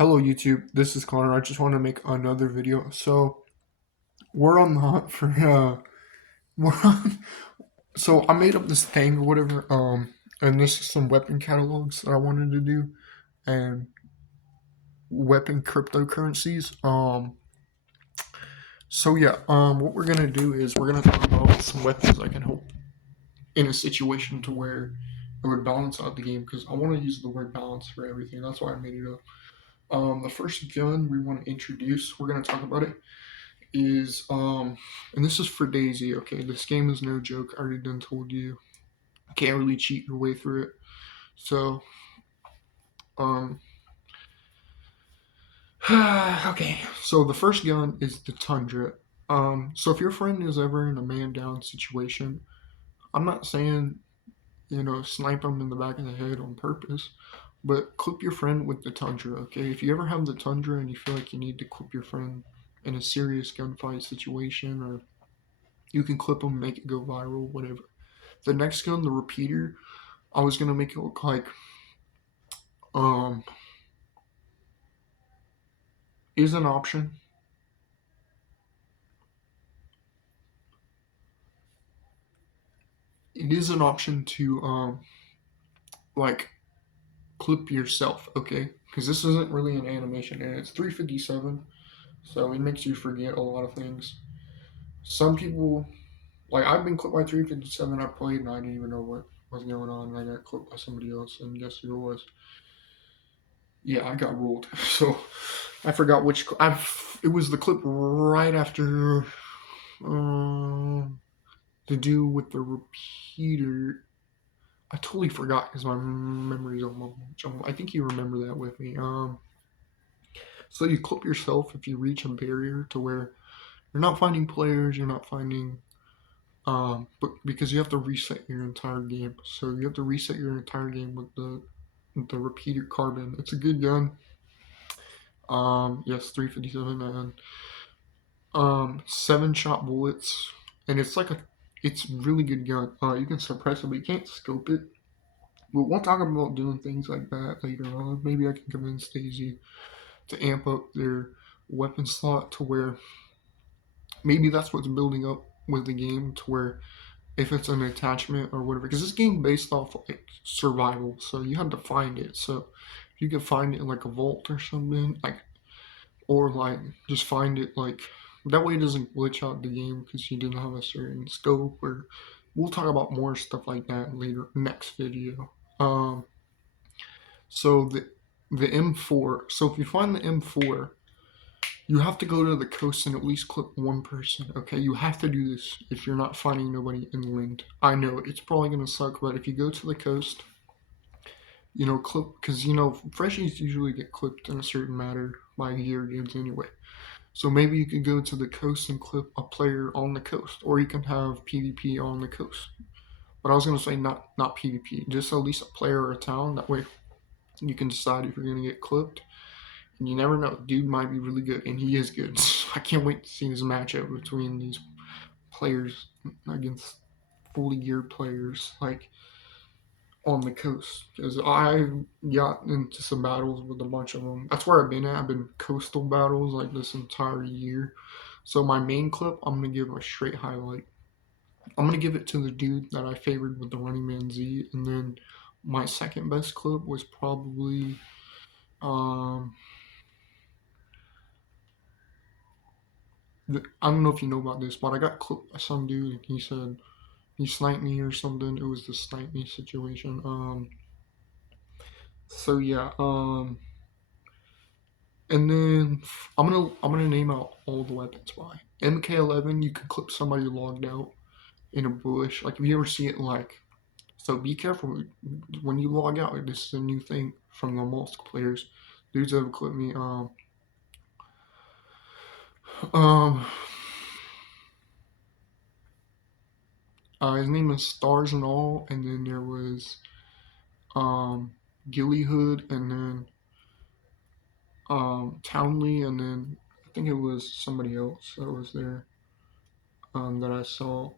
Hello YouTube, this is Connor. I just want to make another video. So we're on the hunt for we're on, so I made up this thing or whatever, and this is some weapon catalogs that I wanted to do and weapon cryptocurrencies. So yeah, what we're gonna do is we're gonna talk about some weapons I can help in a situation to where it would balance out the game because I want to use the word balance for everything. That's why I made it up. The first gun we want to introduce, we're gonna talk about it is and this is for Daisy. Okay, this game is no joke. I already done told you. Can't really cheat your way through it. So um okay. So the first gun is the Tundra. So if your friend is ever in a man down situation, I'm not saying snipe them in the back of the head on purpose, but clip your friend with the Tundra. Okay, if you ever have the Tundra and you feel like you need to clip your friend in a serious gunfight situation, or you can clip them, make it go viral, whatever. The next gun, the repeater, I was gonna make it look like um is an option. It is an option to like clip yourself, okay? Because this isn't really an animation and it's 357, so it makes you forget a lot of things. Some people like I've been clipped by 357. I played and I didn't even know what was going on. And I got clipped by somebody else, and guess who it was? Yeah, I got ruled. So I forgot which. It was the clip right after. Um, to do with the repeater. I totally forgot because my memory's almost jumbled. I think you remember that with me. So you clip yourself if you reach a barrier to where you're not finding players, you're not finding, but because you have to reset your entire game. So you have to reset your entire game with the repeater carbon. It's a good gun. Yes, 357 and 7 shot bullets, and it's really good gun. You can suppress it, but you can't scope it. But we'll talk about doing things like that later on. Maybe I can convince Daisy to amp up their weapon slot to where maybe that's what's building up with the game to where if it's an attachment or whatever, because this game based off like survival, so you have to find it. So if you can find it in like a vault or something, like or like just find it like that way it doesn't glitch out the game because you didn't have a certain scope. Or we'll talk about more stuff like that later next video. So the M4. So if you find the M4, you have to go to the coast and at least clip one person. Okay, you have to do this if you're not finding nobody inland. I know it's probably gonna suck, but if you go to the coast, clip because freshies usually get clipped in a certain matter by gear dudes anyway. So maybe you could go to the coast and clip a player on the coast, or you can have PvP on the coast. But I was gonna say not PvP, just at least a player or a town. That way you can decide if you're gonna get clipped. And you never know, dude might be really good, and he is good. I can't wait to see this matchup between these players against fully geared players like on the coast. Because I got into some battles with a bunch of them. That's where I've been at. I've been coastal battles like this entire year. So my main clip, I'm gonna give a straight highlight. I'm gonna give it to the dude that I favored with the Running Man Z, and then my second best clip was probably um I don't know if you know about this, but I got clipped by some dude, and he said he sniped me or something. It was the snipe me situation. So yeah. And then I'm gonna name out all the weapons by MK11. You can clip somebody logged out in a bush. Like if you ever see it, like so be careful when you log out. This is a new thing from the multiplayers. Dudes ever clipped me. Um, his name is Stars and All, and then there was um Gilly Hood, and then Townley, and then I think it was somebody else that was there that I saw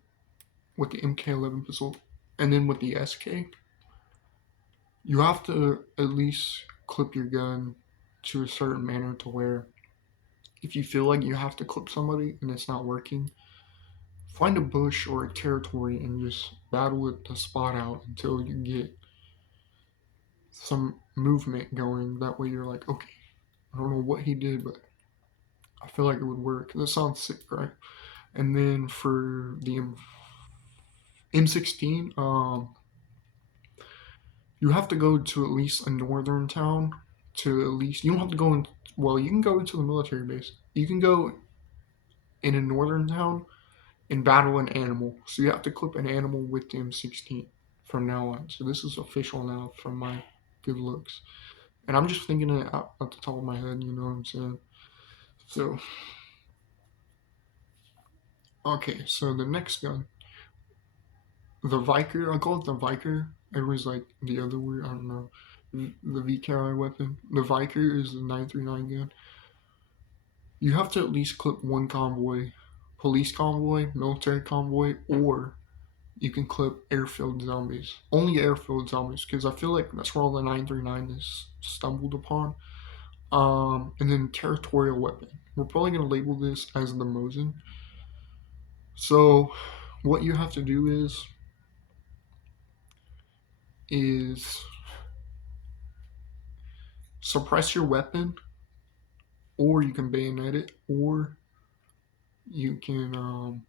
with the MK11 pistol, and then with the SK, you have to at least clip your gun to a certain manner to where if you feel like you have to clip somebody and it's not working, find a bush or a territory and just battle it to spot out until you get some movement going. That way you're like, okay, I don't know what he did, but I feel like it would work. That sounds sick, right? And then for the M16, you have to go to at least a northern town to at least, you don't have to go in, well, you can go into the military base. You can go in a northern town and battle an animal. So you have to clip an animal with the M16 from now on. So this is official now from my good looks. And I'm just thinking it out at the top of my head, you know what I'm saying? So, okay, so the next gun, the Viker, I call it the Viker. Everybody's like the other word, I don't know. The VKI weapon. The Viker is the 939 gun. You have to at least clip one convoy, police convoy, military convoy, or you can clip airfield zombies. Only airfield zombies, because I feel like that's where all the 939 is stumbled upon. And then territorial weapon. We're probably going to label this as the Mosin. So, what you have to do is suppress your weapon, or you can bayonet it, or you can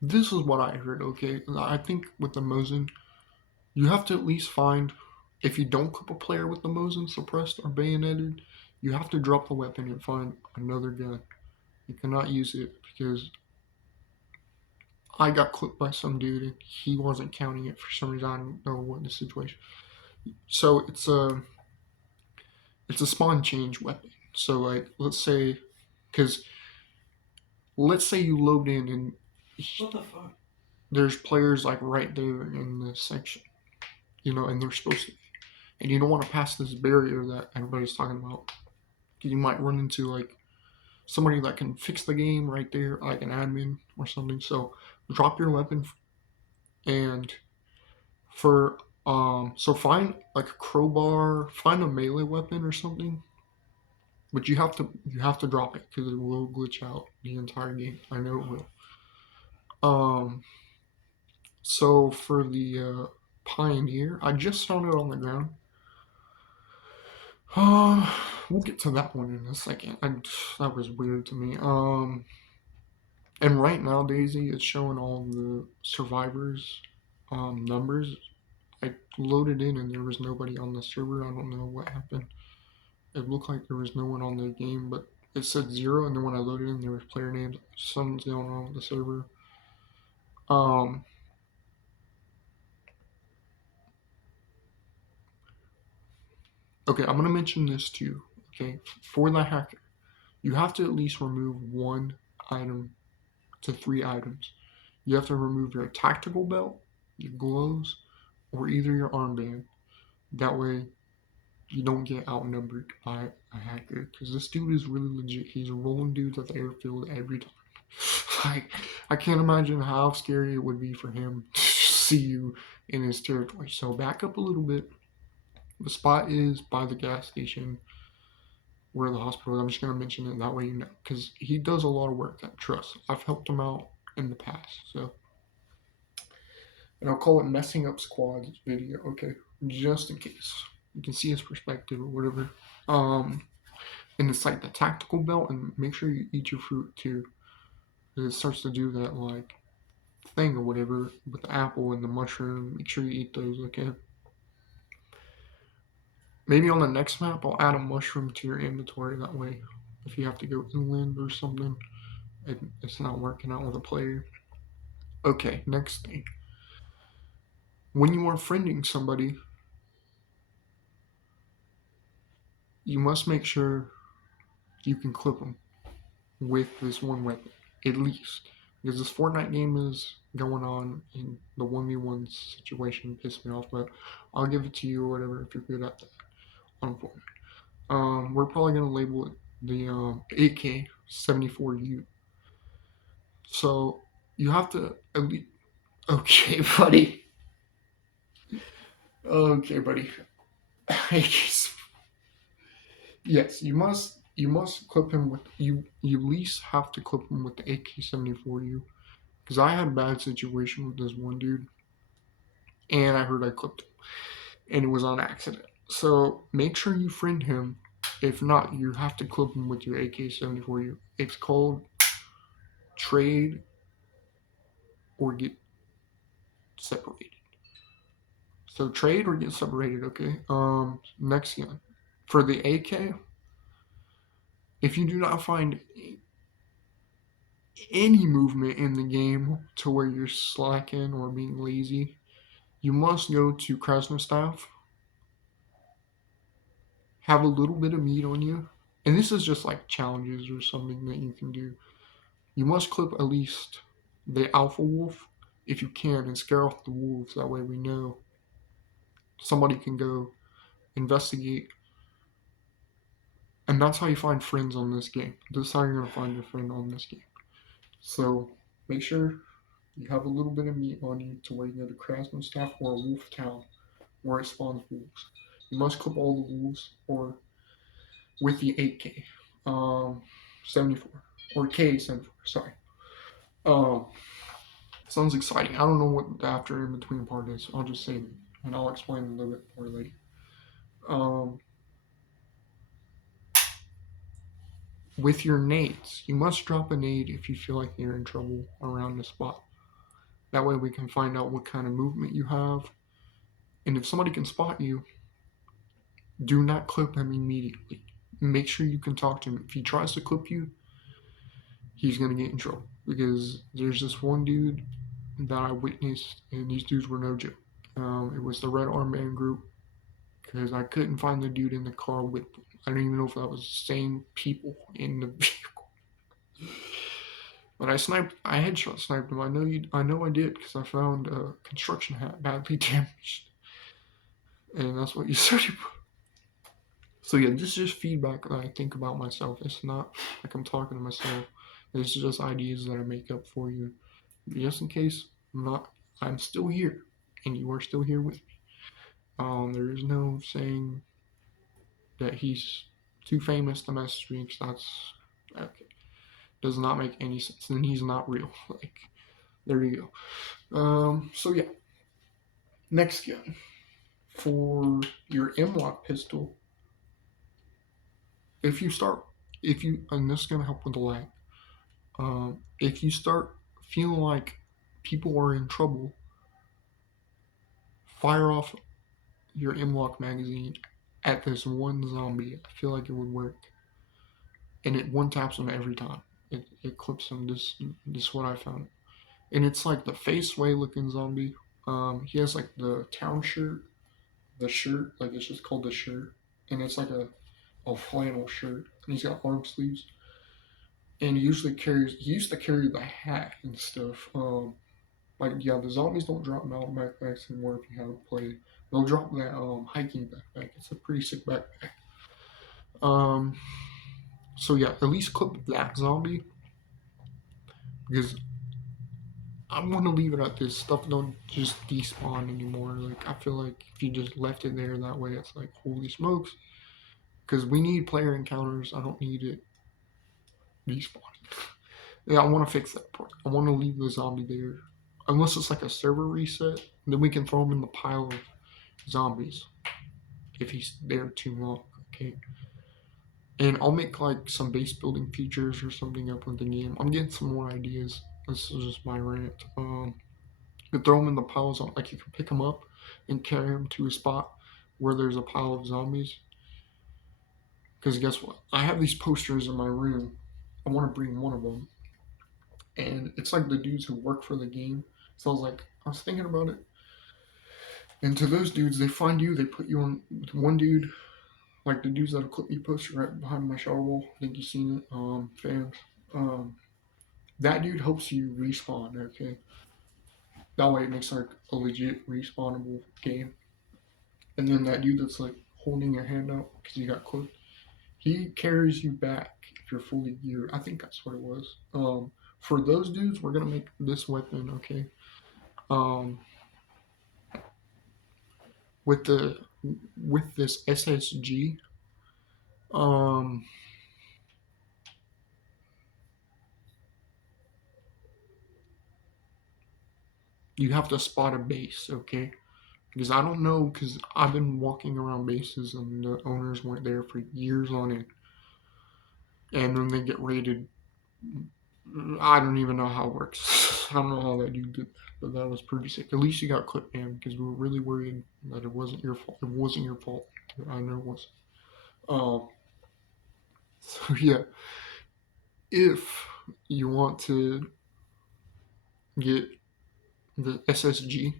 this is what I heard. Okay, I think with the Mosin, you have to at least find, if you don't clip a player with the Mosin suppressed or bayoneted, you have to drop the weapon and find another gun. You cannot use it because I got clipped by some dude and he wasn't counting it for some reason. I don't know what the situation. So it's a spawn change weapon. So like let's say, because let's say you load in and What the fuck? there's players like right there in the section, you know, and they're supposed to, and you don't want to pass this barrier that everybody's talking about. You might run into like somebody that can fix the game right there, like an admin or something. So drop your weapon and for so find like a crowbar, find a melee weapon or something. But you have to drop it because it will glitch out the entire game. I know it will. Um, so for the Pioneer, I just found it on the ground. Uh, we'll get to that one in a second. That was weird to me. And right now, Daisy, it's showing all the survivors numbers. I loaded in and there was nobody on the server. I don't know what happened. It looked like there was no one on the game, but it said zero. And then when I loaded in, there was player names. Something's going on with the server. Um, okay, I'm gonna mention this too. Okay, for the hacker, you have to at least remove one item to three items. You have to remove your tactical belt, your gloves, or either your armband. That way, you don't get outnumbered by a hacker. Because this dude is really legit. He's rolling dudes at the airfield every time. Like, I can't imagine how scary it would be for him to see you in his territory. So back up a little bit. The spot is by the gas station where the hospital is. I'm just going to mention it that way you know. Because he does a lot of work at Trust. I've helped him out in the past. So, and I'll call it Messing Up Squad video. Okay, just in case you can see his perspective or whatever. And it's like the tactical belt, and make sure you eat your fruit too. Because it starts to do that like thing or whatever with the apple and the mushroom. Make sure you eat those, okay? Maybe on the next map, I'll add a mushroom to your inventory. That way, if you have to go inland or something, it's not working out with a player. Okay, next thing. When you are friending somebody, you must make sure you can clip them with this one weapon, at least. Because this Fortnite game is going on and the 1v1 situation pissed me off, but I'll give it to you or whatever if you're good at that on Fortnite. We're probably going to label it the AK-74U. So you have to at least, okay, buddy. Okay, buddy. Yes, you must clip him with you at least have to clip him with the AK-74U. Because I had a bad situation with this one dude, and I heard I clipped him, and it was on accident. So make sure you friend him. If not, you have to clip him with your AK-74U. It's called trade or get separated. So trade or get separated. Okay. Next gun for the AK. If you do not find any movement in the game to where you're slacking or being lazy, you must go to Krasnostav, have a little bit of meat on you, and this is just like challenges or something that you can do. You must clip at least the alpha wolf if you can and scare off the wolves. That way we know somebody can go investigate. And that's how you find friends on this game. This is how you're going to find your friend on this game. So make sure you have a little bit of meat on you to where you go to Krasnostav or Wolf Town where it spawns wolves. You must clip all the wolves or with the 8K, 74 or K74. Sorry. Um, Sounds exciting. I don't know what the after in between part is. I'll just say it, and I'll explain a little bit more later. Um, with your nades, you must drop a nade if you feel like you're in trouble around the spot. That way we can find out what kind of movement you have. And if somebody can spot you, do not clip him immediately. Make sure you can talk to him. If he tries to clip you, he's gonna get in trouble. Because there's this one dude that I witnessed, and these dudes were no joke. It was the Red Armband group, because I couldn't find the dude in the car with them. I don't even know if that was the same people in the vehicle. But I headshot sniped him. I know I did because I found a construction hat badly damaged, and that's what you search for. So yeah, this is just feedback that I think about myself. It's not like I'm talking to myself. It's just ideas that I make up for you, just in case I'm still here, and you are still here with me. There is no saying that he's too famous to message me because that's okay. Does not make any sense. And he's not real. Like there you go. So yeah, next gun for your M-Lock pistol. If you start, if you and this is gonna help with the lag. If you start feeling like people are in trouble, fire off your M-Lock magazine at this one zombie. I feel like it would work, and it one taps him every time. It clips him. This is what I found, and it's like the face way looking zombie. He has like the town shirt, the shirt like it's just called the shirt, and it's like a flannel shirt, and he's got arm sleeves, and he used to carry the hat and stuff. Like yeah, the zombies don't drop mountain backpacks anymore if you haven't played. They'll drop that hiking backpack. It's a pretty sick backpack. Um, so yeah, at least clip that zombie because I want to leave it at this. Stuff don't just despawn anymore. Like I feel like if you just left it there that way, it's like holy smokes. Because we need player encounters. I don't need it despawning. Yeah, I want to fix that part. I want to leave the zombie there, unless it's like a server reset. Then we can throw him in the pile of zombies if he's there too long. Okay. And I'll make like some base building features or something up with the game. I'm getting some more ideas. This is just my rant. You could throw them in the piles on, like you can pick them up and carry them to a spot where there's a pile of zombies. Because guess what? I have these posters in my room. I want to bring one of them, and it's like the dudes who work for the game. So I was thinking about it, and to those dudes, they find you, they put you on with one dude, like the dudes that'll clip me poster right behind my shower wall. I think you've seen it, fans. Um, that dude helps you respawn. Okay, that way it makes like a legit respawnable game. And then that dude that's like holding your hand out because you got clipped, he carries you back if you're fully geared. I think that's what it was. For those dudes, we're gonna make this weapon. Okay. Um, with the with this SSG, um, you have to spot a base, okay? Because I don't know, because I've been walking around bases and the owners weren't there for years on end, and then they get raided. I don't even know how it works. I don't know how that dude did that, but that was pretty sick. At least you got clip banned because we were really worried that it wasn't your fault. It wasn't your fault. I know it was. Um, so yeah, if you want to get the SSG,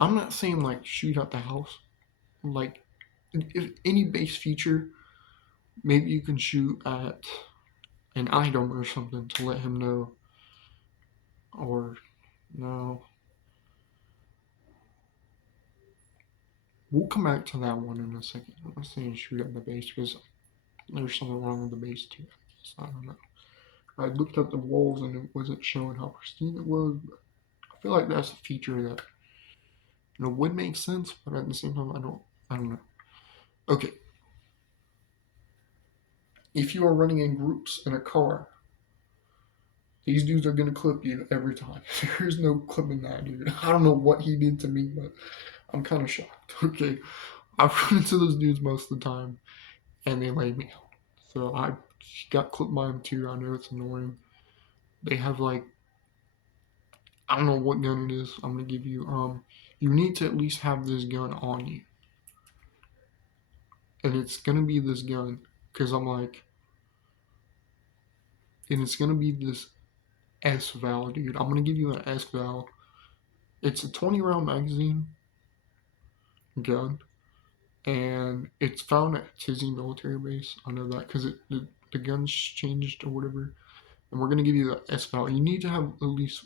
I'm not saying like shoot at the house. Like if any base feature, maybe you can shoot at an item or something to let him know. Or no, we'll come back to that one in a second. I'm not saying shoot at the base because there's something wrong with the base too. I don't know. I looked at the walls and it wasn't showing how pristine it was. But I feel like that's a feature that would make sense, but at the same time, I don't. I don't know. Okay, if you are running in groups in a car, these dudes are gonna clip you every time. There's no clipping that dude. I don't know what he did to me, but I'm kind of shocked. Okay, I run into those dudes most of the time, and they lay me out. So I got clipped by them too. I know it's annoying. They have like I don't know what gun it is. I'm gonna give you. You need to at least have this gun on you, and it's gonna be this gun because I'm like, and it's gonna be this S-Val, dude. I'm gonna give you an S-Val. It's a 20 round magazine gun, and it's found at Tizzy military base. I know that because the gun's changed or whatever. And we're gonna give you the S-Val. You need to have at least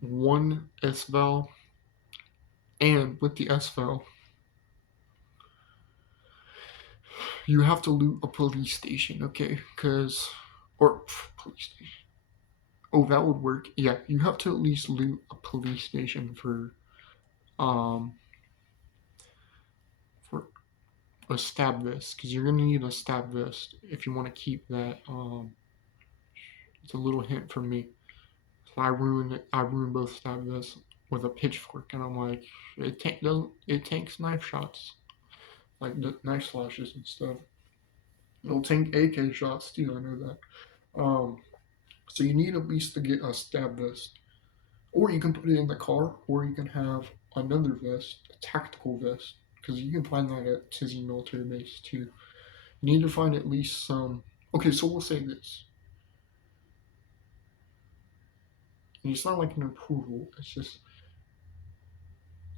one S-Val, and with the S-Val, you have to loot a police station, okay? Because or police station. Oh, that would work. Yeah, you have to at least loot a police station um for a stab vest because you're gonna need a stab vest if you want to keep that. It's a little hint from me. So I ruined it. I ruined both stab vests with a pitchfork, and I'm like, it tanks knife shots like the knife slashes and stuff. It'll tank AK shots too. I know that. Um, so you need at least to get a stab vest. Or you can put it in the car, or you can have another vest, a tactical vest, because you can find that at Tizzy military base too. You need to find at least some. Okay, so we'll say this. And it's not like an approval. It's just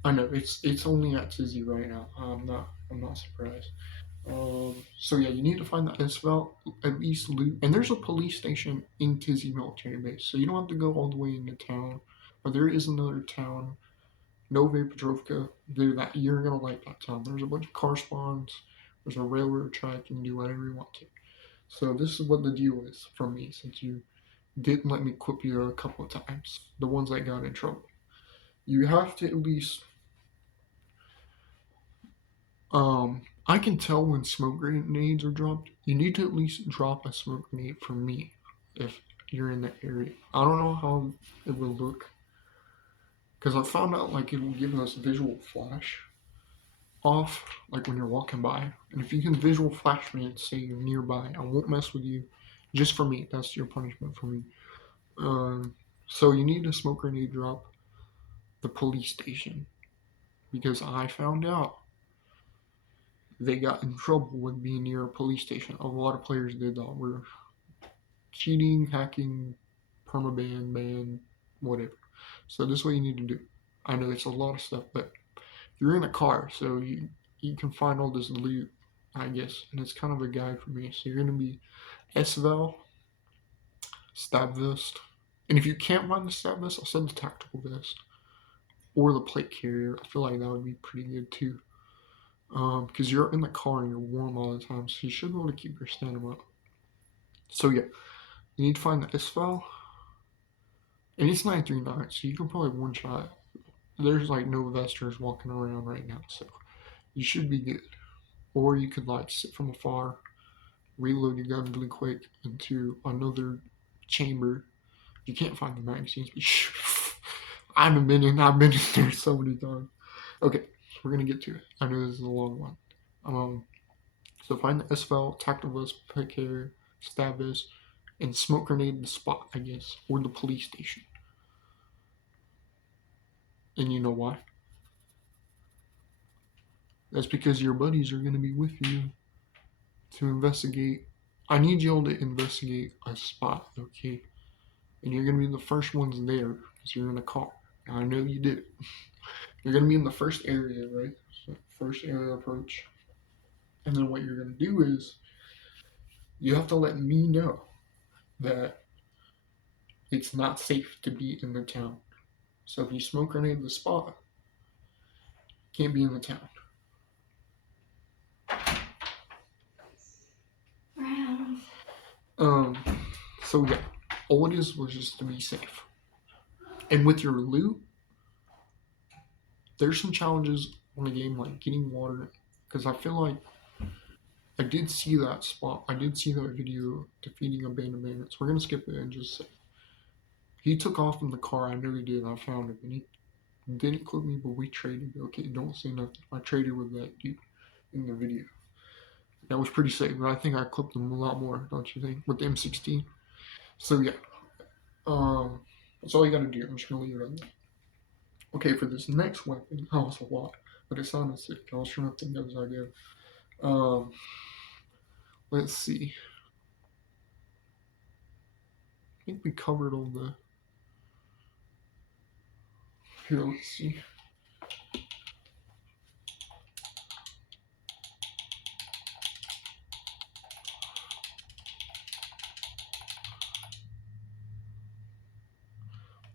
I know it's only at Tizzy right now. I'm not surprised. So yeah, you need to find the SVAL at least loot. And there's a police station in Tizzy military base, so you don't have to go all the way into town. But there is another town, Nove Petrovka. That you're gonna like that town. There's a bunch of car spawns. There's a railroad track. You can do whatever you want to. So this is what the deal is from me, since you didn't let me clip you a couple of times. The ones that got in trouble. You have to at least I can tell when smoke grenades are dropped. You need to at least drop a smoke grenade for me if you're in that area. I don't know how it will look because I found out like it will give us visual flash off like when you're walking by. And if you can visual flash me and say you're nearby, I won't mess with you. Just for me, that's your punishment for me. Um, so you need a smoke grenade drop the police station because I found out they got in trouble with being near a police station. A lot of players did that. Were cheating, hacking, permaban, ban, whatever. So this is what you need to do. I know it's a lot of stuff, but you're in a car, so you can find all this loot, I guess, and it's kind of a guide for me. So you're gonna be SVAL, stab vest, and if you can't find the stab vest, I'll send the tactical vest or the plate carrier. I feel like that would be pretty good too. Because you're in the car and you're warm all the time, so you should be able to keep your stamina up. So yeah, you need to find the SVAL, And it's 939, so you can probably one shot. There's like no vesters walking around right now, so you should be good. Or you could like sit from afar, reload your gun really quick into another chamber. You can't find the magazines, but I've been in there so many times. Okay, we're gonna get to it. I know this is a long one. So find the SFL, tactical vest, pick carrier, stab vest, and smoke grenade the spot, I guess, or the police station. And you know why? That's because your buddies are gonna be with you to investigate. I need y'all to investigate a spot, okay? And you're gonna be the first ones there because you're in a car. I know you did it. You're gonna be in the first area, right? So first area approach. And then what you're gonna do is you have to let me know that it's not safe to be in the town. So if you smoke grenade the spot, you can't be in the town. Um, so yeah, all it is was just to be safe. And with your loot, there's some challenges on the game like getting water, because I feel like I did see that spot. I did see that video defeating abandoned bandits. We're gonna skip it and just say he took off in the car. I know he did. I found him, and he didn't clip me, but we traded. Okay, don't say nothing. I traded with that dude in the video. That was pretty safe, but I think I clipped him a lot more, don't you think? With the M16. So yeah, that's all you gotta do. I'm just gonna leave it on that. Okay, for this next weapon, oh, it's a lot, but it sounded sick. I was trying to think of this idea. Um, let's see. I think we covered all the. Here, let's see.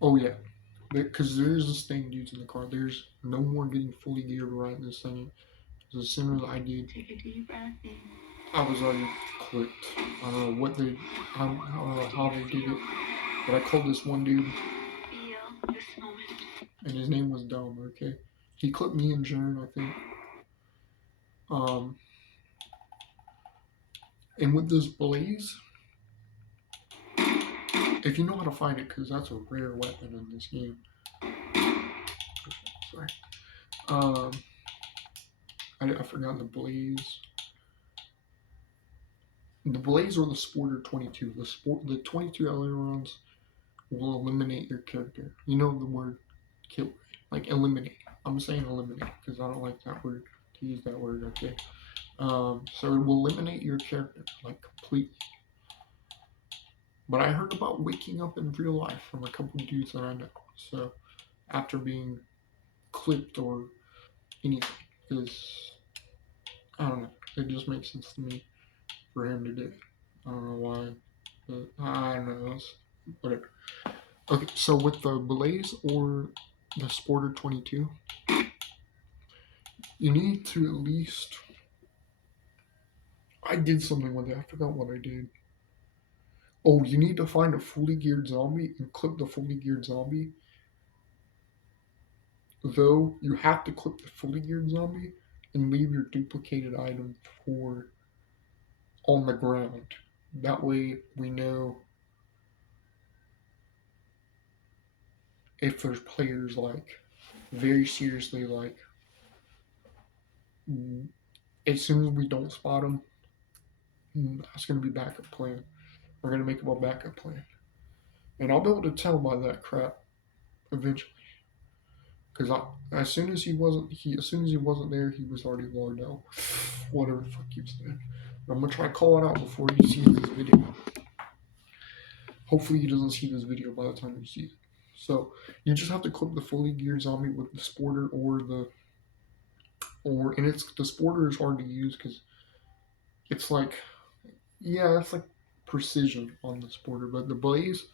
Oh yeah, because there's this thing, dudes, in the car. There's no more getting fully geared right this second. Because as soon as I did, Take a deep breath in. I was already clipped. I don't know what they, I don't know how they did it, but I called this one dude, Feel this moment. and his name was Dome. Okay, he clipped me and Jern, I think. Um, and with this blaze, if you know how to find it, because that's a rare weapon in this game. Sorry. I forgot the blaze. The blaze or the sporter 22. The 22 ailerons will eliminate your character. You know the word kill, like eliminate. I'm saying eliminate because I don't like that word to use that word. Okay. So it will eliminate your character like completely. But I heard about waking up in real life from a couple of dudes that I know. So after being clipped or anything, because I don't know, it just makes sense to me for him to do it. I don't know why, but I don't know. Whatever. Okay, so with the Blaze or the Sporter 22, you need to at least. I did something with it. I forgot what I did. Oh, you need to find a fully geared zombie and clip the fully geared zombie. Though you have to clip the fully geared zombie and leave your duplicated item for on the ground. That way we know if there's players like very seriously like as soon as we don't spot them, that's gonna be backup plan. We're gonna make him a backup plan, and I'll be able to tell by that crap eventually. Because as soon as he wasn't there, he was already logged out. Whatever the fuck you said. I'm gonna try to call it out before he sees this video. Hopefully he doesn't see this video by the time he sees it. So you just have to clip the fully geared zombie with the sporter and it's the sporter is hard to use because it's like it's like precision on the sporter, but the blaze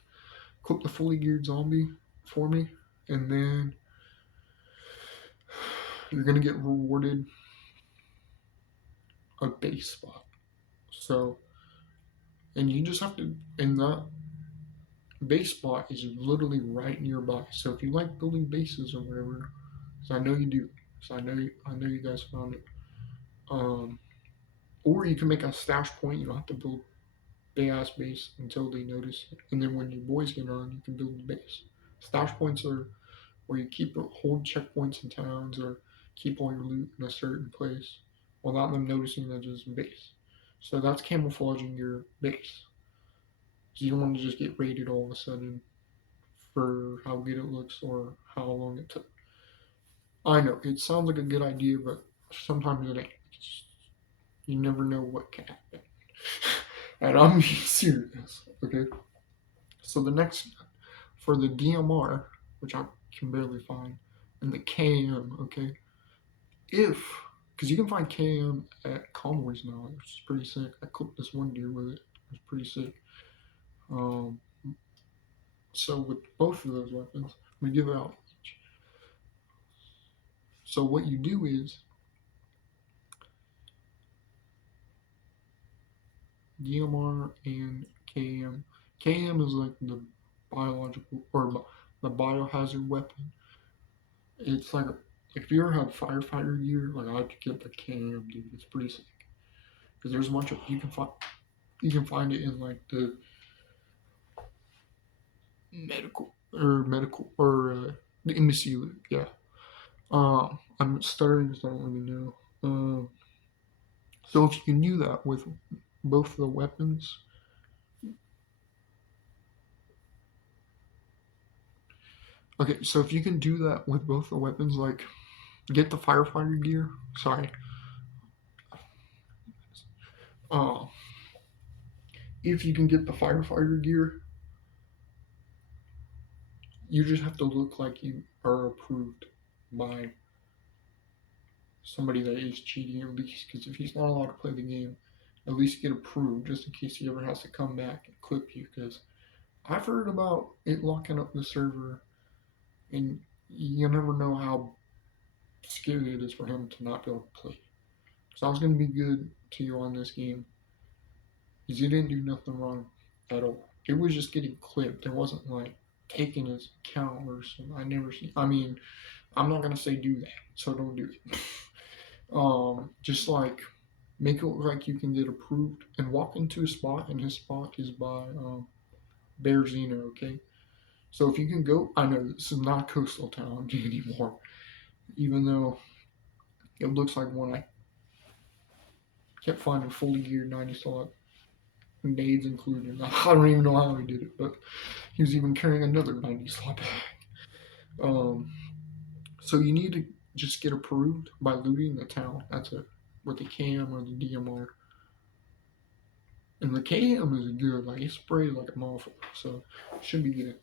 clip the fully geared zombie for me, and then you're gonna get rewarded a base spot. So, and you just have to in that base spot is literally right nearby. So if you like building bases or whatever, so I know you do. So I know you guys found it. Um, or you can make a stash point. You don't have to build big ass base until they notice it. And then when your boys get on, you can build the base. Stash points are where you hold checkpoints in towns or keep all your loot in a certain place without them noticing that it's base. So that's camouflaging your base. So you don't want to just get raided all of a sudden for how good it looks or how long it took. I know it sounds like a good idea, but sometimes it ain't. You never know what can happen. And I'm serious. Okay. So the next for the DMR, which I can barely find, and the KM. Okay. If because you can find KM at convoys now, which is pretty sick. I clipped this one deer with it. It was pretty sick. Um, so with both of those weapons, we give out each. So what you do is DMR and KM. KM is like the biological or the biohazard weapon. It's like if you ever had firefighter gear, like I'd get the KM, dude. It's pretty sick because there's a bunch of you can find it in like the medical or the embassy loot. Yeah. I'm starting to don't really know. So if you can do that with both the weapons, okay. So if you can do that with both the weapons, like get the firefighter gear. Sorry. Uh, if you can get the firefighter gear, you just have to look like you are approved by somebody that is cheating at least. Because if he's not allowed to play the game, at least get approved just in case he ever has to come back and clip you. Because I've heard about it locking up the server, and you never know how scary it is for him to not be able to play. So I was going to be good to you on this game, because you didn't do nothing wrong at all. It was just getting clipped. It wasn't like taking his account or something. I never see. I mean, I'm not gonna say do that, so don't do it. Just like make it look like you can get approved and walk into a spot, and his spot is by Bear Zeno. Okay, so if you can go, I know this is not coastal town anymore, even though it looks like one. I kept finding fully geared 90 slot nades included. I don't even know how he did it, but he was even carrying another 90 slot bag. Um, so you need to just get approved by looting the town. That's it. With the KM or the DMR. And the KM is good. Like it sprays like a motherfucker. So it should be good.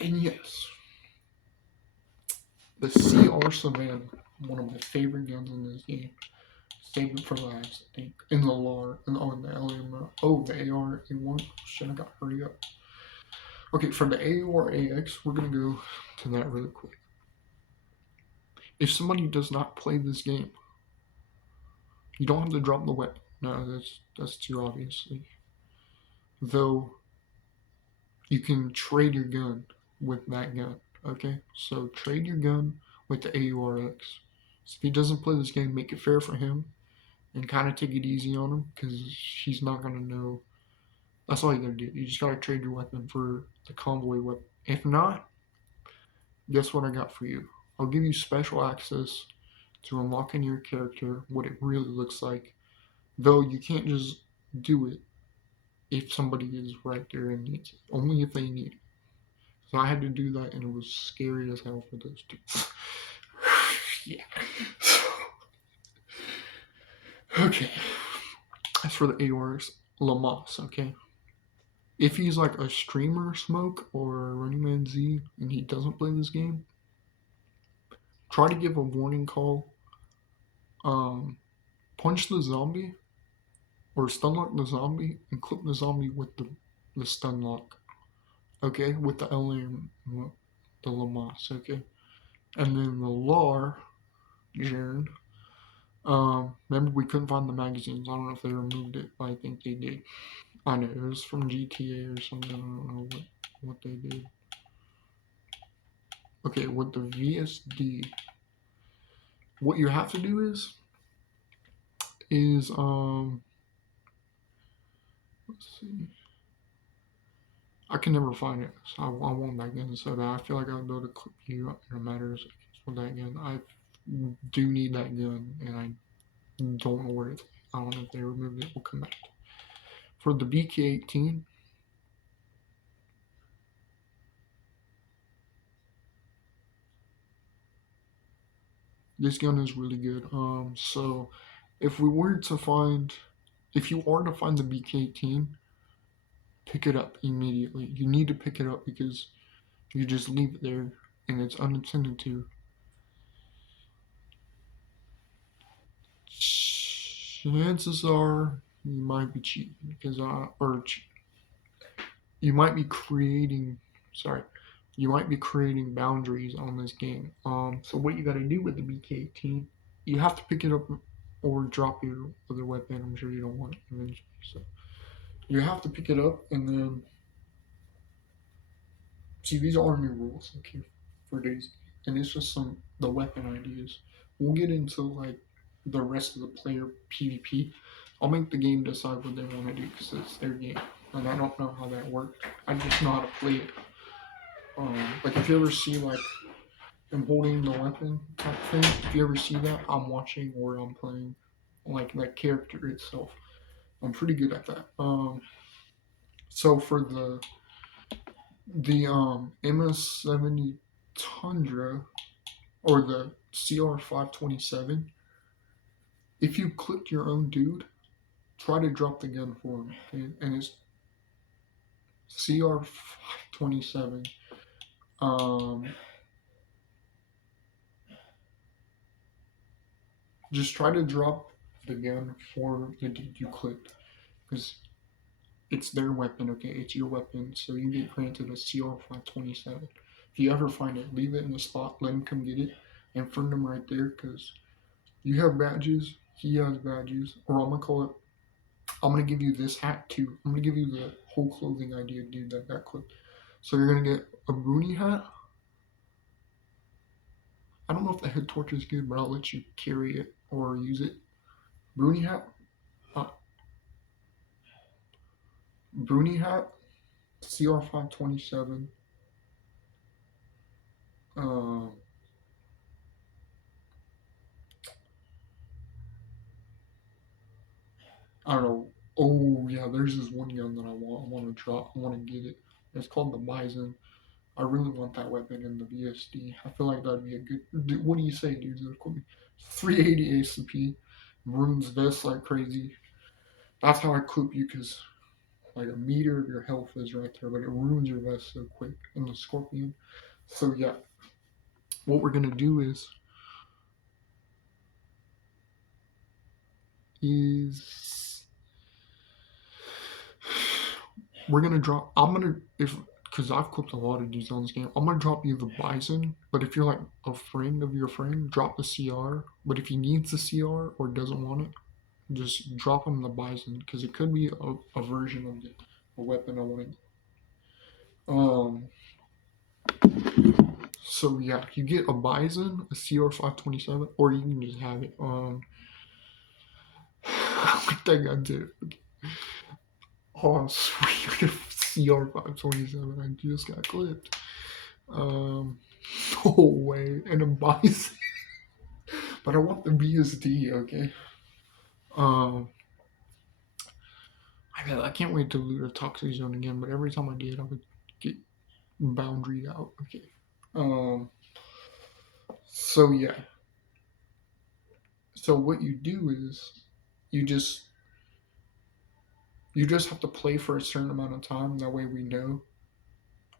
And yes, the CR Savannah, one of my favorite guns in this game. Save it for last, I think. In the LAR, and oh, in the LM, oh, the AR A1. Shit, I got hurry up. Okay, for the AR AX, we're gonna go to that really quick. If somebody does not play this game, you don't have to drop the weapon. No, that's too obviously. Though you can trade your gun with that gun. Okay, so trade your gun with the AURX. So if he doesn't play this game, make it fair for him and kind of take it easy on him because he's not gonna know. That's all you gotta do. You just gotta trade your weapon for the convoy weapon. If not, guess what I got for you? I'll give you special access to unlocking your character, what it really looks like. Though you can't just do it if somebody is right there and needs it. Only if they need it. So I had to do that, and it was scary as hell for those two. Yeah. Okay. As for the AORs, Lamas, okay? If he's like a streamer Smoke or Running Man Z and he doesn't play this game, try to give a warning call. Punch the zombie or stun lock the zombie and clip the zombie with the stun lock. Okay, with the LM, the Lamas, okay? And then the LAR, Jern. Remember we couldn't find the magazines. I don't know if they removed it, but I think they did. I know, it was from GTA or something. I don't know what they did. Okay, with the VSD, what you have to do is let's see. I can never find it, so I want that gun so bad. I feel like I'll be able to clip you up in a matter of seconds with that gun. I do need that gun, and I don't know where it's. I don't know if they removed it. We'll come back. For the BK-18, this gun is really good. So if we were to find, if you are to find the BK-18, pick it up immediately. You need to pick it up because you just leave it there and it's unattended to. Chances are you might be cheating because you might be creating. Sorry, you might be creating boundaries on this game. So what you got to do with the BK-18, you have to pick it up or drop your other weapon. I'm sure you don't want it eventually. So you have to pick it up and then see these are new rules. Okay, for days, and it's just some the weapon ideas. We'll get into like the rest of the player PvP. I'll make the game decide what they want to do because it's their game, and I don't know how that works. I just know how to play it. Like if you ever see like him holding the weapon type thing, if you ever see that, I'm watching or I'm playing like that character itself. I'm pretty good at that. So for the MS-70 Tundra or the CR-527, if you clicked your own dude, try to drop the gun for him. Okay? And it's CR-527. Just try to drop the gun for the dude you clicked because it's their weapon. Okay, it's your weapon, so you get granted a CR-527. If you ever find it, leave it in the spot. Let him come get it, and friend him right there because you have badges. He has badges, or I'm gonna call it. I'm gonna give you this hat too. I'm gonna give you the whole clothing idea, dude. That got clipped. So you're gonna get a Bruni hat. I don't know if the head torch is good, but I'll let you carry it or use it. Bruni hat. Uh, Bruni hat. CR-527. Uh, I don't know. Oh yeah, there's this one gun that I want. I want to drop. I want to get it. It's called the Bison. I really want that weapon in the VSD. I feel like that'd be a good. What do you say, dude? 380 ACP, runes vest like crazy. That's how I clip you, because like a meter of your health is right there, but it ruins your vest so quick. And the Scorpion. So yeah, what we're gonna do is we're gonna drop. I'm gonna if because I've clipped a lot of dudes on this game. I'm gonna drop you the Bison, but if you're like a friend of your friend, drop the CR. But if he needs the CR or doesn't want it, just drop him the Bison because it could be a version of a weapon I want. Um. So yeah, you get a Bison, a CR-527, or you can just have it. What that guy did. Oh, sweet. CR-527. I just got clipped. No way. And a Bison. But I want the BSD, okay? Um, I can't wait to loot a Toxic Zone again, but every time I did, I would get boundaried out. Okay. Um, so yeah. So what you do is you just you just have to play for a certain amount of time. That way we know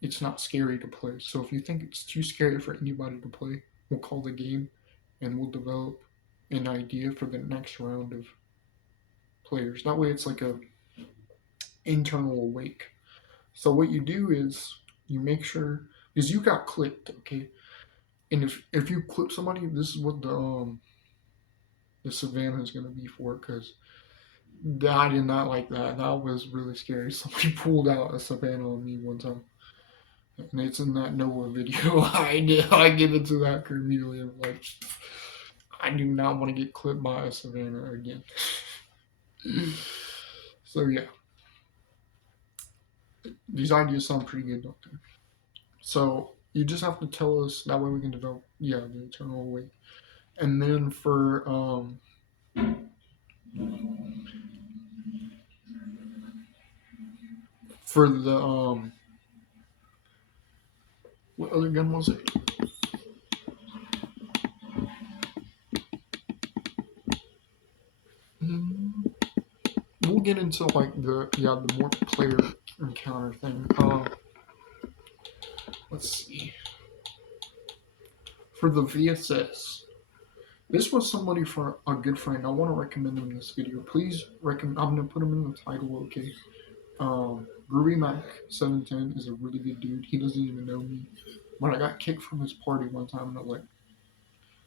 it's not scary to play. So if you think it's too scary for anybody to play, we'll call the game and we'll develop an idea for the next round of players. That way it's like a internal awake. So what you do is you make sure because you got clipped, okay? And if you clip somebody, this is what the Savannah is gonna be for because I did not like that. That was really scary. Somebody pulled out a savannah on me one time. And it's in that Noah video. I give it to that crew immediately. I'm like, I do not want to get clipped by a savannah again. So yeah, these ideas sound pretty good, don't they? So you just have to tell us that way we can develop, yeah, the eternal way. And then for the what other gun was it? Mm, we'll get into like the more player encounter thing. Let's see. For the VSS, this was somebody for a good friend. I want to recommend him in this video. Please recommend. I'm gonna put him in the title. Okay. Groovy Mac 710 is a really good dude. He doesn't even know me. But I got kicked from his party one time, and I was like,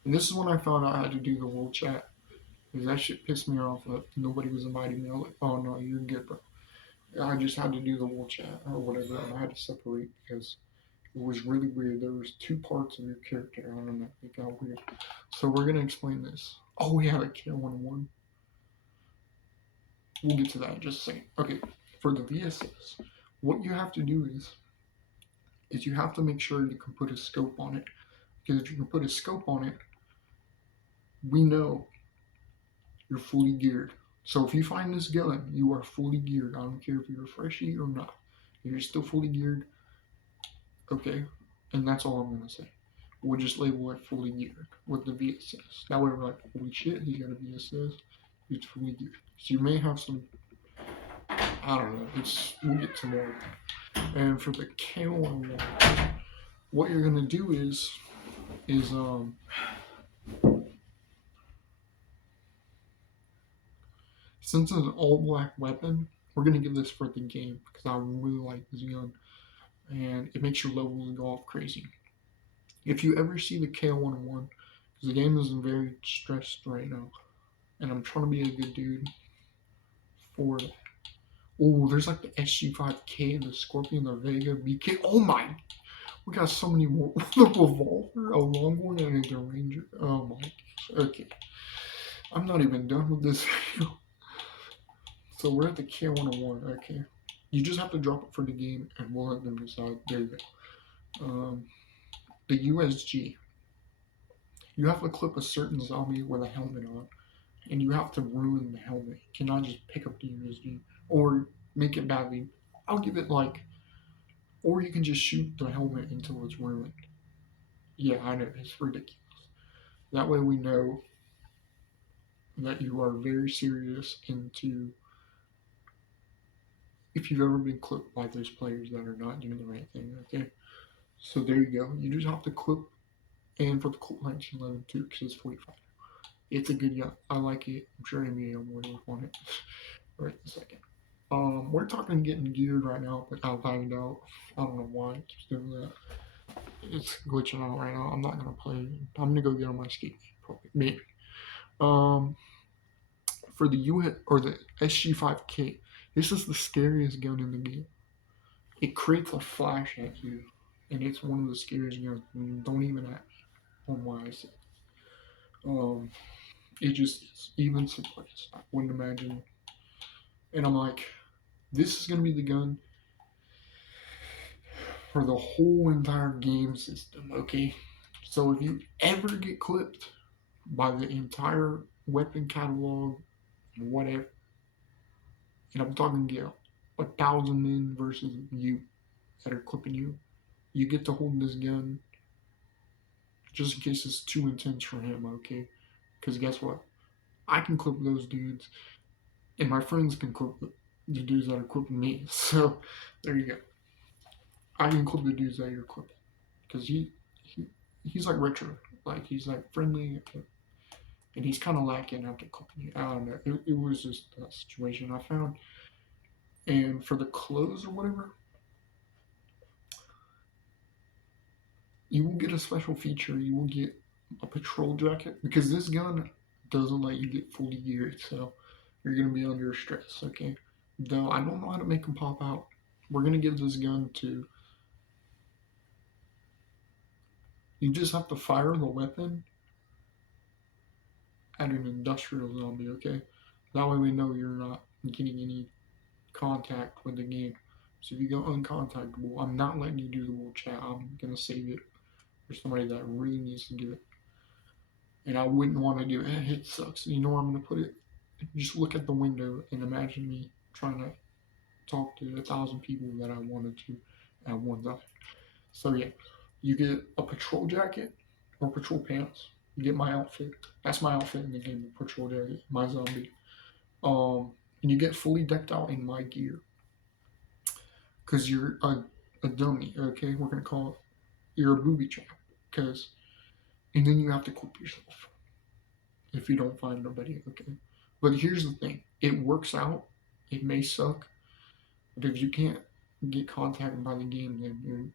and this is when I found out I had to do the world chat. Because that shit pissed me off that nobody was inviting me. I was like, oh no, you're good, bro. I just had to do the world chat or whatever, and I had to separate because it was really weird. There was two parts of your character. I don't know. It got weird. So we're gonna explain this. Oh, we have a K101. We'll get to that in just a second. Okay, for the VSS, what you have to do is you have to make sure you can put a scope on it. Because if you can put a scope on it, we know you're fully geared. So if you find this gun, you are fully geared. I don't care if you're freshie or not. If you're still fully geared, okay. And that's all I'm gonna say. We'll just label it fully geared with the VSS. That way we're like, holy shit, he got a VSS. It's fully geared. So you may have some, I don't know. We'll get to more. And for the K101, what you're gonna do is since it's an all black weapon, we're gonna give this for the game because I really like this gun, and it makes your levels go off crazy. If you ever see the K101, because the game is very stressed right now, and I'm trying to be a good dude for that. Oh, there's like the SG5K, the Scorpion, the Vega, BK. Oh my, we got so many more. The Revolver, a Longhorn, and a Ranger. Oh my gosh. Okay, I'm not even done with this video. So we're at the K101. Okay, you just have to drop it for the game, and we'll let them decide. There you go. The USG. You have to clip a certain zombie with a helmet on, and you have to ruin the helmet. You cannot just pick up the USG or make it badly. I'll give it like, or you can just shoot the helmet until it's ruined. Yeah, I know, it's ridiculous. That way we know that you are very serious into if you've ever been clipped by those players that are not doing the right thing, okay? So there you go. You just have to clip, and for the Colt 1911 too, because it's 45. It's a good gun. I like it. I'm sure NBA will work on it right in a second. We're talking getting geared right now, but I'll find out. I don't know why it keeps doing that. It's glitching out right now. I'm not gonna play. I'm gonna go get on my skate. Probably maybe. Um, for the U or the SG5K, this is the scariest gun in the game. It creates a flash at you, and it's one of the scariest guns. Don't even at me on why I say. Um, it just is. Even surprised. I wouldn't imagine. And I'm like, this is gonna be the gun for the whole entire game system. Okay, so if you ever get clipped by the entire weapon catalog, whatever, and I'm talking, you know, 1,000 men versus you that are clipping you, you get to hold this gun just in case it's too intense for him, okay? Because guess what? I can clip those dudes, and my friends can clip the dudes that are clipping me. So there you go. I can clip the dudes that you're clipping because he's like Richard, like he's like friendly, and he's kind of lacking after clipping you. I don't know. It was just a situation I found. And for the clothes or whatever, you will get a special feature. You will get a patrol jacket because this gun doesn't let you get fully geared. So You're gonna be under stress, okay? Though I don't know how to make them pop out. We're gonna give this gun to. You just have to fire the weapon at an industrial zombie, okay? That way we know you're not getting any contact with the game. So if you go uncontactable, I'm not letting you do the whole chat. I'm gonna save it for somebody that really needs to do it. And I wouldn't want to do it. It sucks. You know where I'm gonna put it? Just look at the window and imagine me trying to talk to 1,000 people that I wanted to at one time. So yeah, you get a patrol jacket or patrol pants. You get my outfit. That's my outfit in the game, the patrol jacket, my zombie. And you get fully decked out in my gear because you're a dummy. Okay, we're gonna call it. You're a booby trap. Because and then you have to clip yourself if you don't find nobody. Okay, but here's the thing: it works out. It may suck, but if you can't get contacted by the game, then you're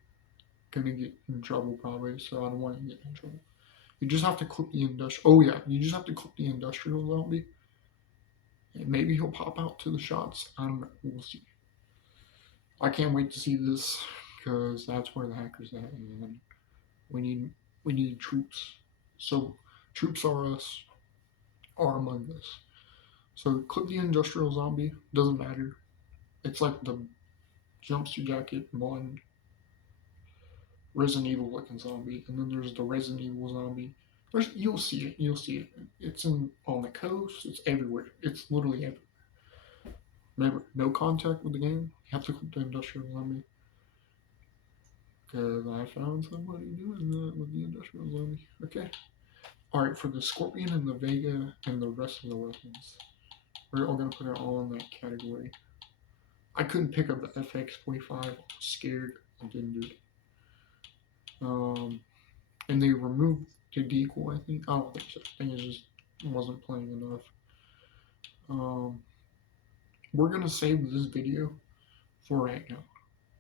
gonna get in trouble probably. So I don't want you to get in trouble. You just have to clip the industrial. Oh yeah, you just have to clip the industrial zombie. And maybe he'll pop out to the shots. I don't know. We'll see. I can't wait to see this because that's where the hackers at, and we need we need troops. So troops are us, are among us. So clip the industrial zombie. Doesn't matter. It's like the jumpsuit jacket one Resident Evil looking zombie, and then there's the Resident Evil zombie. You'll see it. You'll see it. It's on the coast. It's everywhere. It's literally everywhere. Remember, no contact with the game. You have to click the industrial zombie. Because I found somebody doing that with the industrial zombie. Okay. Alright, for the Scorpion and the Vega and the rest of the weapons, we're all going to put it all in that category. I couldn't pick up the FX45. I was scared. I didn't do it. And they removed the decoy, I think. I don't think so. I think it just wasn't playing enough. We're going to save this video for right now.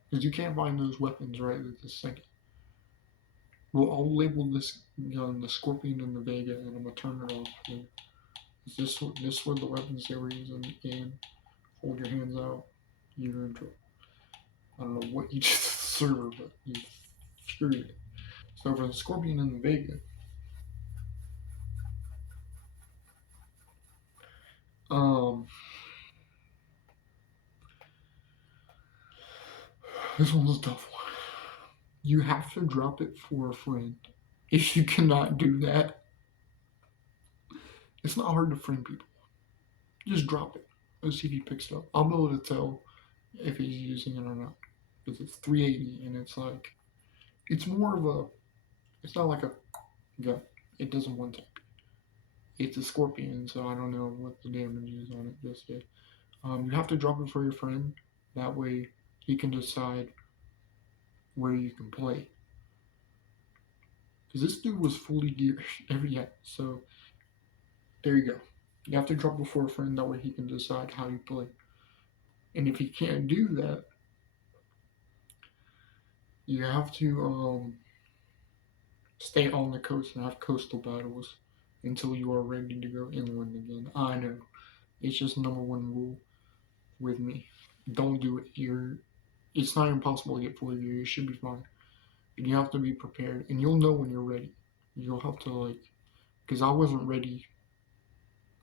Because you can't find those weapons right at this second. I'll label this gun the Scorpion and the Vega, and I'm going to turn it off here. Is this where the weapons they were using in the game? Hold your hands out. You're in trouble. I don't know what you did to the server, but you screwed it. So for the Scorpion and the Vega, this one's a tough one. You have to drop it for a friend. If you cannot do that, it's not hard to friend people. Just drop it. Let's see if he picks it up. I'll be able to tell if he's using it or not. Because it's 380 and it's like, it's more of a, it's not like a gun. It doesn't one tap. It's a Scorpion, so I don't know what the damage is on it just yet. You have to drop it for your friend. That way he can decide where you can play. Because this dude was fully geared every yet. So there you go. You have to drop it for a friend. That way he can decide how you play. And if he can't do that, you have to stay on the coast and have coastal battles until you are ready to go inland again. I know. It's just number one rule with me. Don't do it. It's not impossible to get full gear. You should be fine. And you have to be prepared. And you'll know when you're ready. You'll have to because I wasn't ready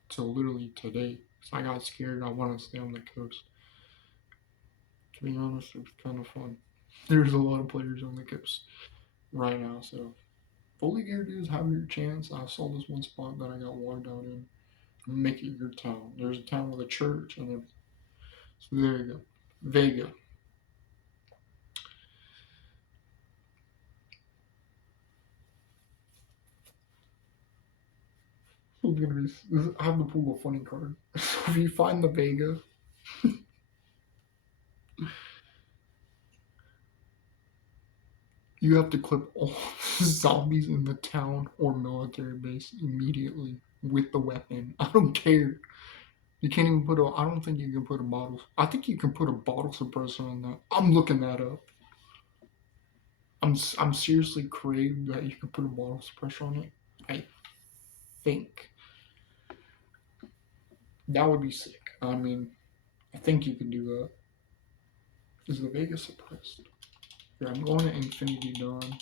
till literally today. So I got scared. I wanted to stay on the coast. To be honest, it was kind of fun. There's a lot of players on the coast right now, so fully geared dudes have your chance. I saw this one spot that I got logged out in. Make it your town. There's a town with a church and everything. So there you go. Vega. I have to pull a funny card. So if you find the Vega, you have to clip all the zombies in the town or military base immediately with the weapon. I don't care. You can't even put I don't think you can put a bottle. I think you can put a bottle suppressor on that. I'm looking that up. I'm seriously craved that you can put a bottle suppressor on it. I think that would be sick. I mean, I think you can do that. Is the Vega suppressed? Yeah, I'm going to Infinity Dawn.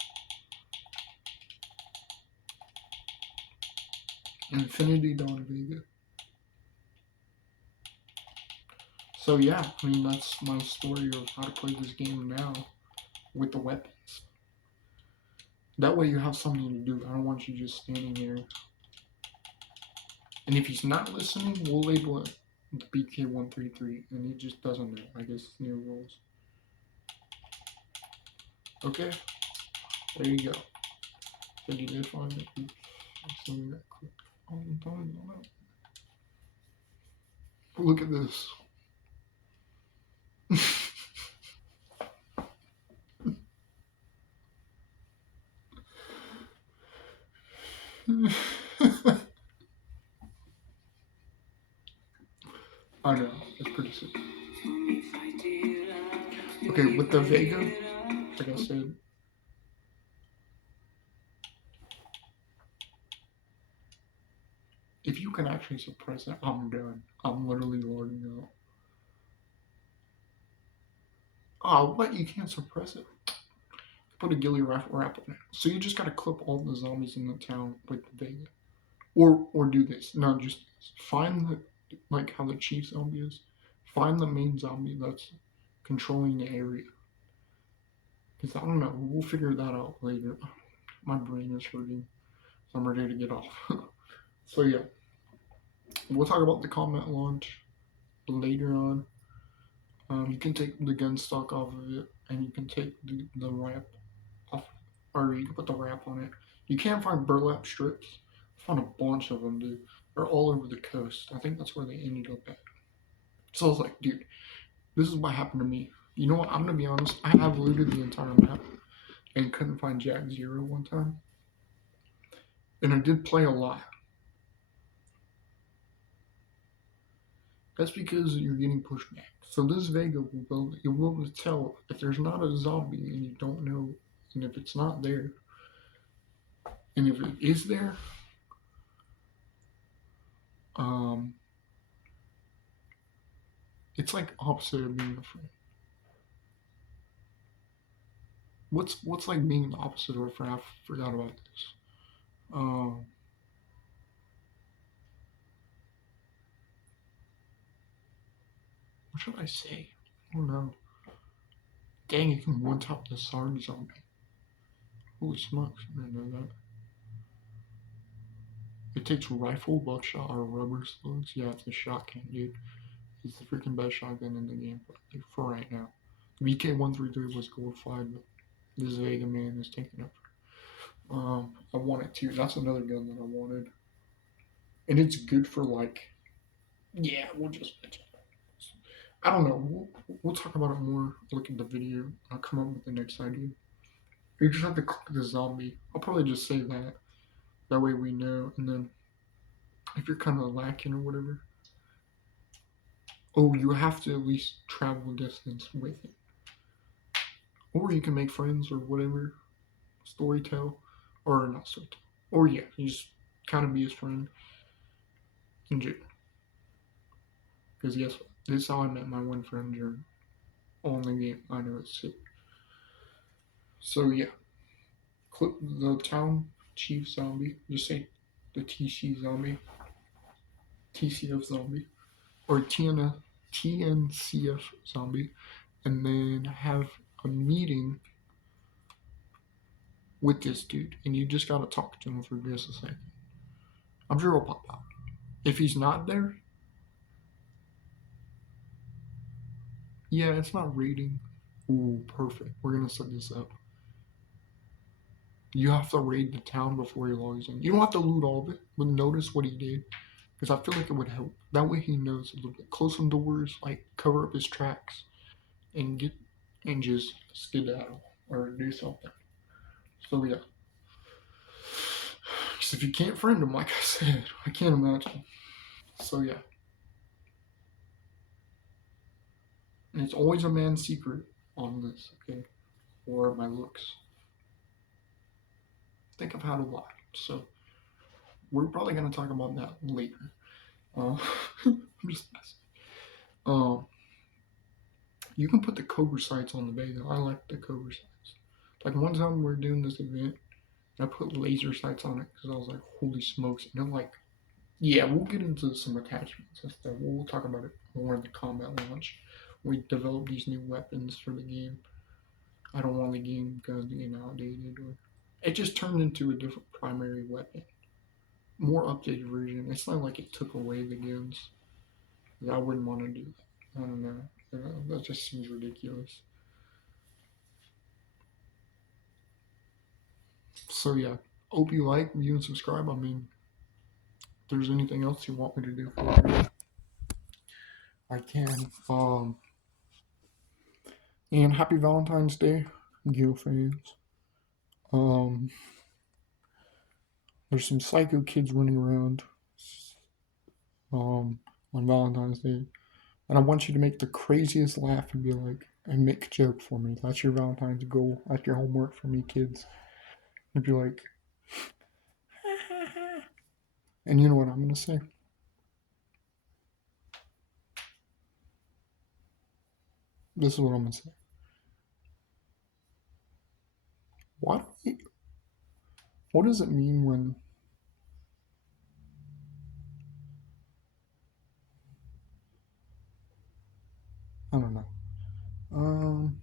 Infinity Dawn Vega. So yeah, I mean that's my story of how to play this game now with the weapons. That way you have something to do. I don't want you just standing there. And if he's not listening, we'll label it BK133, and he just doesn't know. I guess it's new rules. Okay, there you go. So you did find it. Oops, I'm seeing that clip all the time. Look at this. I know, it's pretty sick. Okay, with the Vega, like I said, if you can actually suppress it, I'm done. I'm literally logging out. Oh, what? You can't suppress it? Put a ghillie wrap on it. So you just gotta clip all the zombies in the town with the Vega. Or do this. No, just find the, like how the chief zombie is. Find the main zombie that's controlling the area. Because I don't know, we'll figure that out later. My brain is hurting, so I'm ready to get off. So yeah, we'll talk about the combat launch later on. You can take the gun stock off of it, and you can take the wrap off, or you can put the wrap on it. You can find burlap strips. I found a bunch of them, dude. They're all over the coast. I think that's where they ended up at. So I was like, dude, this is what happened to me. You know what? I'm gonna be honest. I have looted the entire map and couldn't find Jack Zero one time, and I did play a lot. That's because you're getting pushed back. So this Vega will tell if there's not a zombie and you don't know, and if it's not there, and if it is there, um, it's like opposite of being afraid. What's like being the opposite of afraid? I forgot about this. Um, what should I say? I don't know. Dang, you can one top the Sarg zombie. Holy smokes, I didn't know that. It takes rifle, buckshot, or rubber slugs. Yeah, it's a shotgun, dude. It's the freaking best shotgun in the game for right now. VK133 was glorified, but this Vega man is taking up. I want it too. That's another gun that I wanted, and it's good for like. Yeah, we'll just. I don't know. We'll talk about it more. Look at the video. I'll come up with the next idea. You just have to click the zombie. I'll probably just say that. That way we know. And then if you're kind of lacking or whatever, oh, you have to at least travel distance with it. Or you can make friends or whatever. Storytell. Or not storytell. Or yeah, you just kind of be his friend in jail. Because guess what? This is how I met my one friend during on the game. I know it's sick. So yeah, clip the town chief zombie. Just say the TC zombie, TCF zombie, or TNCF zombie, and then have a meeting with this dude, and you just gotta talk to him for just a second. I'm sure he'll pop out. If he's not there, yeah, it's not raiding. Ooh, perfect. We're gonna set this up. You have to raid the town before he logs in. You don't have to loot all of it, but notice what he did. Because I feel like it would help. That way he knows a little bit. Close some doors, like cover up his tracks, and get and just skedaddle or do something. So yeah. Because if you can't friend him, like I said, I can't imagine. So yeah. And it's always a man's secret on this, okay? Or my looks. Think I've had a lot. So we're probably gonna talk about that later. I'm just messing. Um, you can put the Cobra sights on the bay though. I like the Cobra sights. Like one time we were doing this event, I put laser sights on it because I was like, holy smokes! And I'm like, yeah, we'll get into some attachments and stuff. We'll talk about it more in the combat launch. We develop these new weapons for the game. I don't want the game guns to get outdated or it just turned into a different primary weapon. More updated version. It's not like it took away the guns. I wouldn't want to do that. I don't know. That just seems ridiculous. So yeah, hope you like, view, and subscribe. I mean, if there's anything else you want me to do for you, I can. And happy Valentine's Day, Gil fans. Um, there's some psycho kids running around on Valentine's Day, and I want you to make the craziest laugh and be like, and make a joke for me. That's your Valentine's goal. That's your homework for me, kids. And be like, and you know what I'm gonna say? This is what I'm gonna say. What? What does it mean when? I don't know. Um,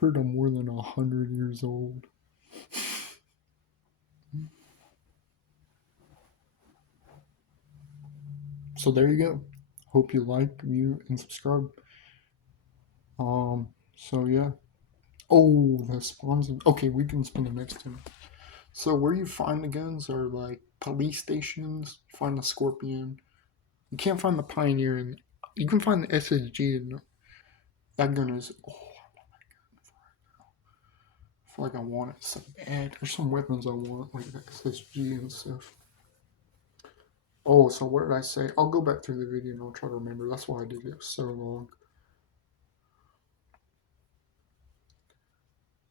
heard I'm more than 100 years old. So there you go. Hope you like, view, and subscribe. So yeah. Oh, the spawns. Okay, we can spin the next time. So where you find the guns are like police stations. Find the Scorpion. You can't find the Pioneer, and you can find the SSG. And that gun is. Oh, I feel like I want it so bad. There's some weapons I want, like the SSG and stuff. Oh, so what did I say? I'll go back through the video and I'll try to remember. That's why I did it so long.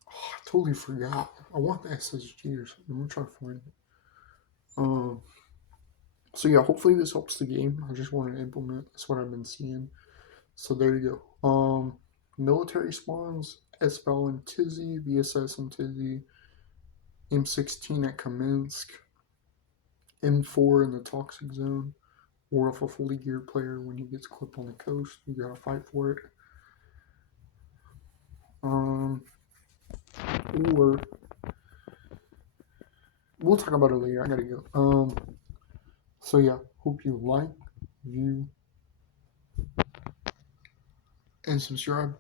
Oh, I totally forgot. I want the SSG or something. I'm gonna try to find it. Um. So yeah, hopefully this helps the game. I just wanted to implement. That's what I've been seeing. So there you go. Military spawns: SBL and Tizzy, VSS and Tizzy, M16 at Kamensk, M4 in the Toxic Zone. Or if a fully geared player, when he gets clipped on the coast, you gotta fight for it. Or we'll talk about it later. I gotta go. So yeah, hope you like, view, and subscribe.